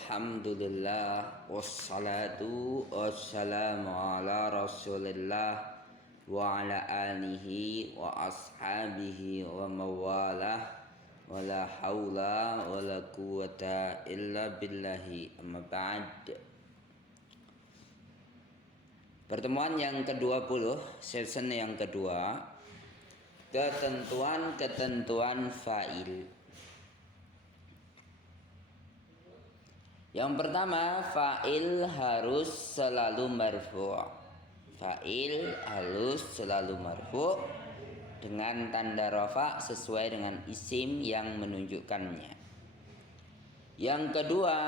Alhamdulillah wassalatu wassalamu ala rasulillah wa ala alihi wa ashabihi wa mawalah wa la hawla wa la quwata illa billahi amma ba'd. Pertemuan yang ke-20, season yang kedua, ketentuan fa'il. Yang pertama, fa'il harus selalu marfu'. Fa'il harus selalu marfu' dengan tanda rafa' sesuai dengan isim yang menunjukkannya. Yang kedua,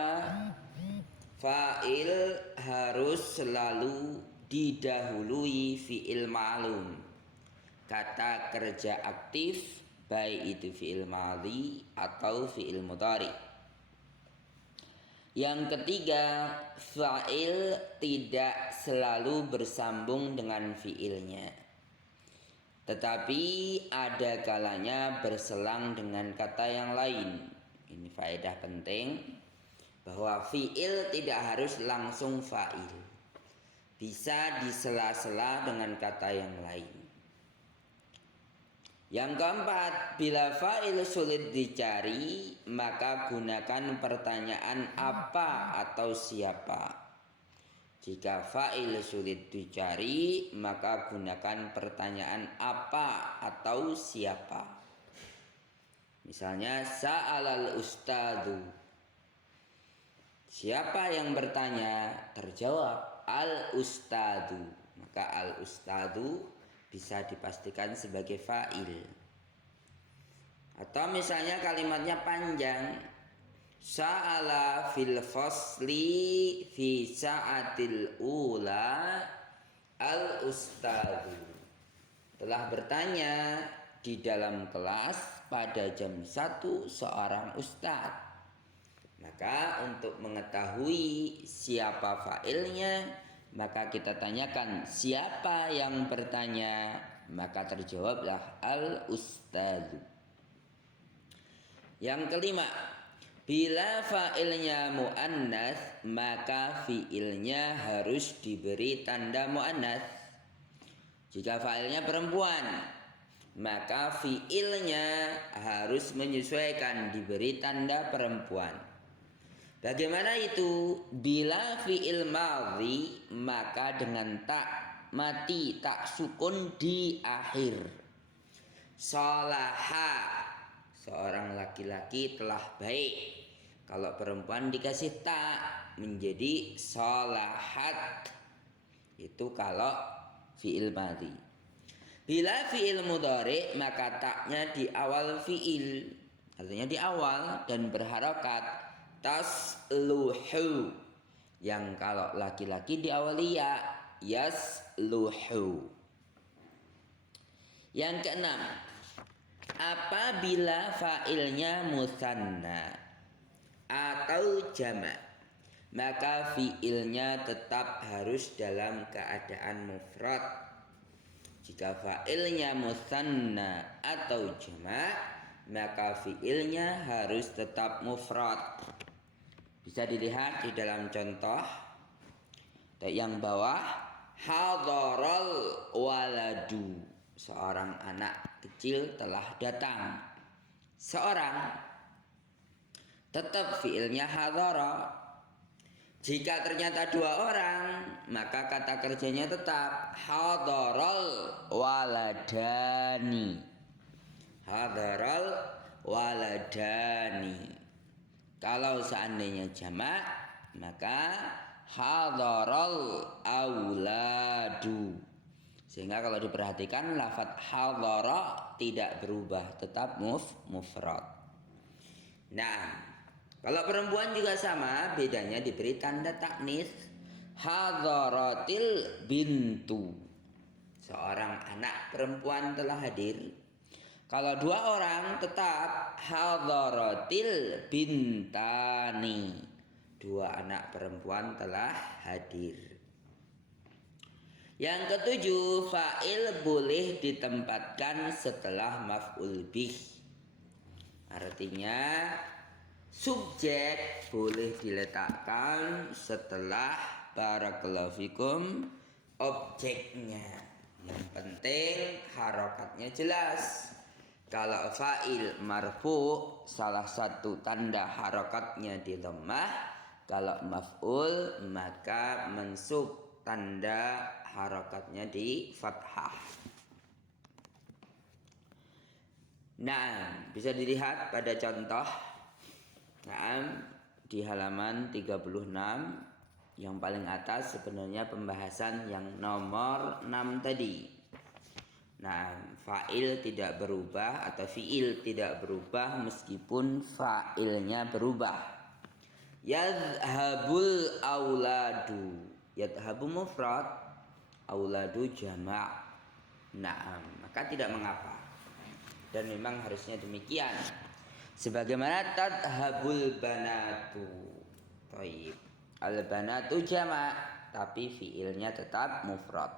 fa'il harus selalu didahului fi'il ma'lum, kata kerja aktif, baik itu fi'il madhi atau fi'il mudhari'. Yang ketiga, fa'il tidak selalu bersambung dengan fi'ilnya, tetapi ada kalanya berselang dengan kata yang lain. Ini faedah penting, bahwa fi'il tidak harus langsung fa'il, bisa disela-sela dengan kata yang lain. Yang keempat, bila fa'il sulit dicari, maka gunakan pertanyaan apa atau siapa. Jika fa'il sulit dicari, maka gunakan pertanyaan apa atau siapa. Misalnya, sa'alal ustadu. Siapa yang bertanya? Terjawab al ustadu. Maka al ustadu bisa dipastikan sebagai fa'il. Atau misalnya kalimatnya panjang, sa'ala fil fasli fi sa'atil ula al ustadu. Telah bertanya di dalam kelas pada jam 1 seorang ustadz. Maka untuk mengetahui siapa fa'ilnya, maka kita tanyakan siapa yang bertanya, maka terjawablah al-ustadzu. Yang kelima, bila fa'ilnya mu'annats, maka fi'ilnya harus diberi tanda mu'annats. Jika fa'ilnya perempuan, maka fi'ilnya harus menyesuaikan, diberi tanda perempuan. Bagaimana itu? Bila fi'il madhi, maka dengan tak mati, tak sukun di akhir. Sholaha, seorang laki-laki telah baik. Kalau perempuan dikasih tak, menjadi sholahat. Itu kalau fi'il madhi. Bila fi'il mudhari', maka taknya di awal fi'il, artinya di awal, dan berharokat tasluhu, yang kalau laki-laki diawali ya, yasluhu. Yang keenam, apabila fa'ilnya musanna atau jamak, maka fi'ilnya tetap harus dalam keadaan mufrad. Jika fa'ilnya musanna atau jamak, maka fi'ilnya harus tetap mufrad. Bisa dilihat di dalam contoh yang bawah, hadaral waladu, seorang anak kecil telah datang. Seorang, tetap fi'ilnya hadara. Jika ternyata dua orang, maka kata kerjanya tetap hadaral waladani. Hadaral waladani. Kalau seandainya jamak, maka hadaral auladu. Sehingga kalau diperhatikan, lafadz hadara tidak berubah, tetap mufrad. Nah, kalau perempuan juga sama, bedanya diberi tanda taknis. Hadaratil bintu, seorang anak perempuan telah hadir. Kalau dua orang, tetap hadaratil bintani, dua anak perempuan telah hadir. Yang ketujuh, fa'il boleh ditempatkan setelah maf'ul bih. Artinya Subjek boleh diletakkan setelah barakallahu fikum objeknya. Yang penting harokatnya jelas. Kalau fa'il marfu, salah satu tanda harokatnya di dhammah. Kalau maf'ul maka mensub, tanda harokatnya di fathah. Nah, bisa dilihat pada contoh. Nah, di halaman 36 yang paling atas sebenarnya pembahasan yang nomor 6 tadi. Nah, fa'il tidak berubah atau fi'il tidak berubah meskipun fa'ilnya berubah. Yadhabul auladu. Yadhabu mufrad, auladu jama'. Nah, maka tidak mengapa. Dan memang harusnya demikian. Sebagaimana tadhabul banatu. Thayyib. Al banatu jama', tapi fi'ilnya tetap mufrad.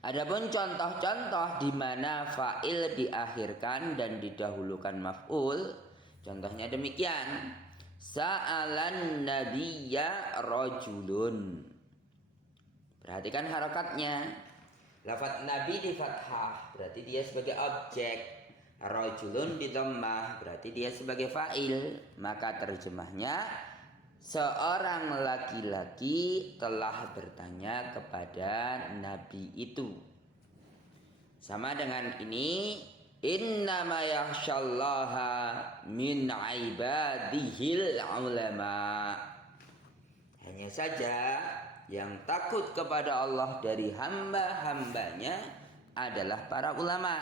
Adapun contoh-contoh di mana fa'il diakhirkan dan didahulukan maf'ul, contohnya demikian. Sa'alan nabiyya rajulun. Perhatikan harakatnya. Lafaz nabi di fathah berarti dia sebagai objek. Rajulun di dhammah berarti dia sebagai fa'il. Maka terjemahnya, seorang laki-laki telah bertanya kepada nabi itu. Sama dengan ini, innama yakhsyallaha min ibadihil ulama. Hanya saja yang takut kepada Allah dari hamba-hambanya adalah para ulama.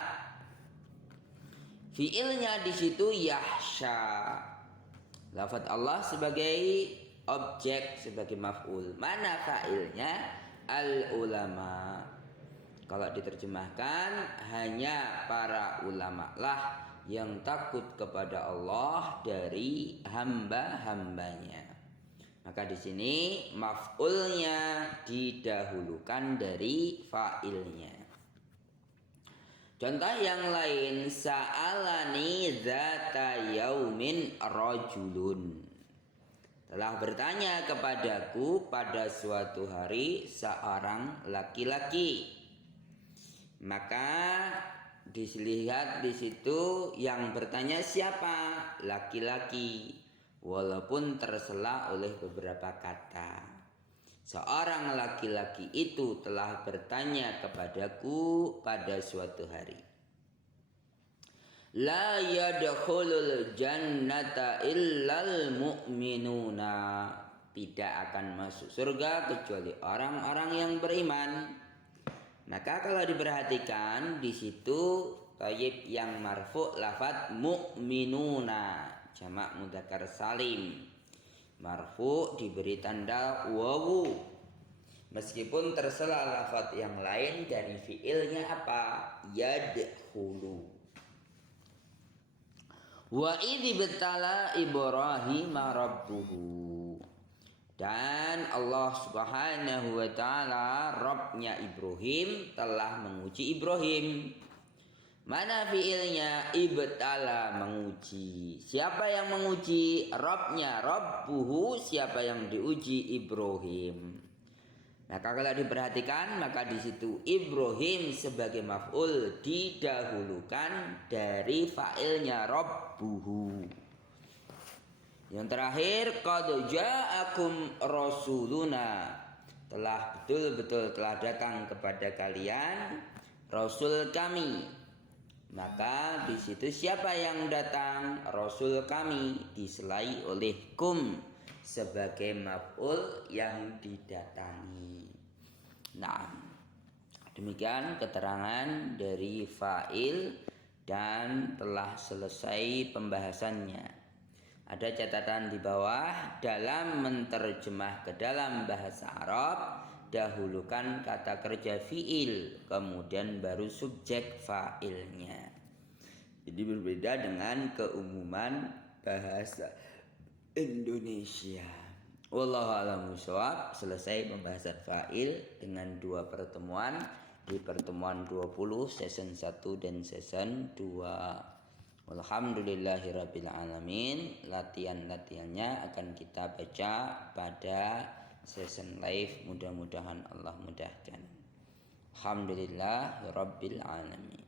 Fiilnya di situ yahsya. Lafaz Allah sebagai objek, sebagai maf'ul. Mana fa'ilnya? Al ulama. Kalau diterjemahkan, hanya para ulama lah yang takut kepada Allah dari hamba-hambanya. Maka di sini maf'ulnya didahulukan dari fa'ilnya. Contoh yang lain, sa'alani dzata yaumin rajulun. Telah bertanya kepadaku pada suatu hari seorang laki-laki. Maka dilihat di situ yang bertanya siapa? Laki-laki. Walaupun tersela oleh beberapa kata. Seorang laki-laki itu telah bertanya kepadaku pada suatu hari. La yadkhulul jannata illal mu'minuna. Tidak akan masuk surga kecuali orang-orang yang beriman. Maka kalau diperhatikan di situ thayyib yang marfu' lafaz mu'minuna, jamak mudzakkar salim. Marfu diberi tanda wawu. Meskipun tersela lafaz yang lain dari fiilnya apa? Yadkhulu. Wa idh ibtala Ibrahim rabbuhu. Dan Allah Subhanahu wa taala, Rabbnya Ibrahim, telah menguji Ibrahim. Mana fiilnya? Ibtala, menguji. Siapa yang menguji? Rabbnya, Rabbuhu, siapa yang diuji? Ibrahim. Maka kalau diperhatikan, maka di situ Ibrahim sebagai maf'ul didahulukan dari fa'ilnya Rabbuhu. Yang terakhir, qad ja'akum rasuluna. Telah betul-betul telah datang kepada kalian rasul kami. Maka di situ siapa yang datang? Rasul kami, diselai oleh kum sebagai maf'ul yang didatangi. Nah, demikian keterangan dari fa'il dan telah selesai pembahasannya. Ada catatan di bawah, dalam menterjemah ke dalam bahasa Arab, dahulukan kata kerja fi'il, kemudian baru subjek fa'ilnya. Jadi berbeda dengan keumuman bahasa Indonesia. Wallahu a'lam bishawab. Selesai pembahasan fa'il dengan 2 pertemuan. Di pertemuan 20 season 1 dan season 2. Walhamdulillahirabbil alamin. Latihan-latihannya akan kita baca pada session live, mudah-mudahan Allah mudahkan. Alhamdulillahirabbil alamin.